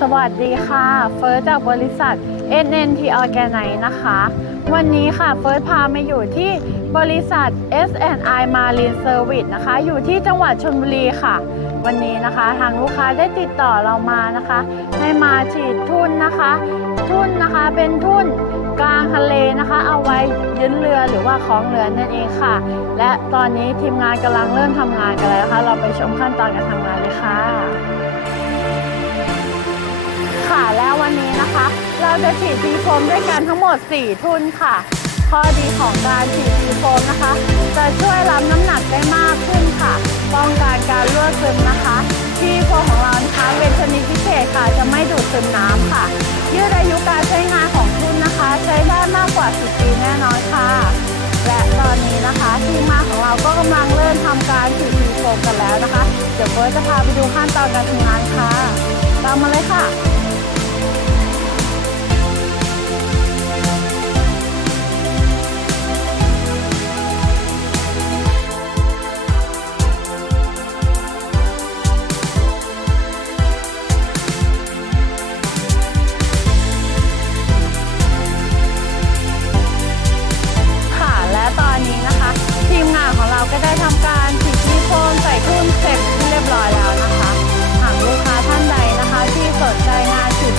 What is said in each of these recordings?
สวัสดีค่ะ เฟิร์สจากบริษัท NNT Organize นะคะ วันนี้ค่ะ เฟิร์สพามาอยู่ที่บริษัท S&I Marine Service นะคะ อยู่ที่จังหวัดชลบุรีค่ะ วันนี้นะคะทางลูกค้าได้ติดต่อเรามานะคะ ให้มาฉีดทุนนะคะ ทุนนะคะเป็นทุนกลางทะเลนะคะ เอาไว้ยืนเรือหรือว่าของเรือนั่นเองค่ะ และตอนนี้ทีมงานกำลังเริ่มทำงานกันแล้วนะคะ เราไปชมขั้นตอนการทำงานเลยค่ะ จะฉีดซีโฟมด้วยกันทั้งหมด 4 ทุนค่ะ ข้อดีของการฉีดซีโฟมนะคะ จะช่วยรับน้ำหนักได้มากขึ้นค่ะ ป้องกันการรั่วซึมนะคะซีโฟมของเรานะคะเป็นชนิดพิเศษค่ะ จะไม่ดูดซึมน้ำค่ะ ยืดอายุการใช้งานของทุนนะคะ ใช้ได้มากกว่า 10 ปีแน่นอนค่ะ และตอนนี้นะคะทีมงานของเราก็กำลังเริ่มทำการฉีดซีโฟมกันแล้วนะคะ เดี๋ยวเฟิร์สจะพาไปดูขั้นตอนการทำงานค่ะ ตามมาเลยค่ะ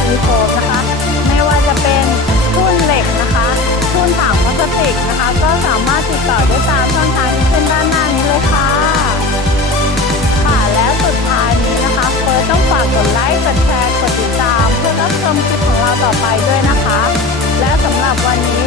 นฉีดซีโฟมนะคะ ไม่ว่าจะเป็นทุ่นเหล็กนะคะทุ่นถังพลาสติกนะคะ ก็สามารถติดต่อได้ตามช่องทางที่ขึ้นด้านหน้านี้เลยค่ะค่ะแล้วสุดท้ายนี้นะคะเฟิร์สต้องฝากกดไลค์กดแชร์กดติดตามเพื่อรับชมคลิปของเราต่อไปด้วยนะคะ และสำหรับวันนี้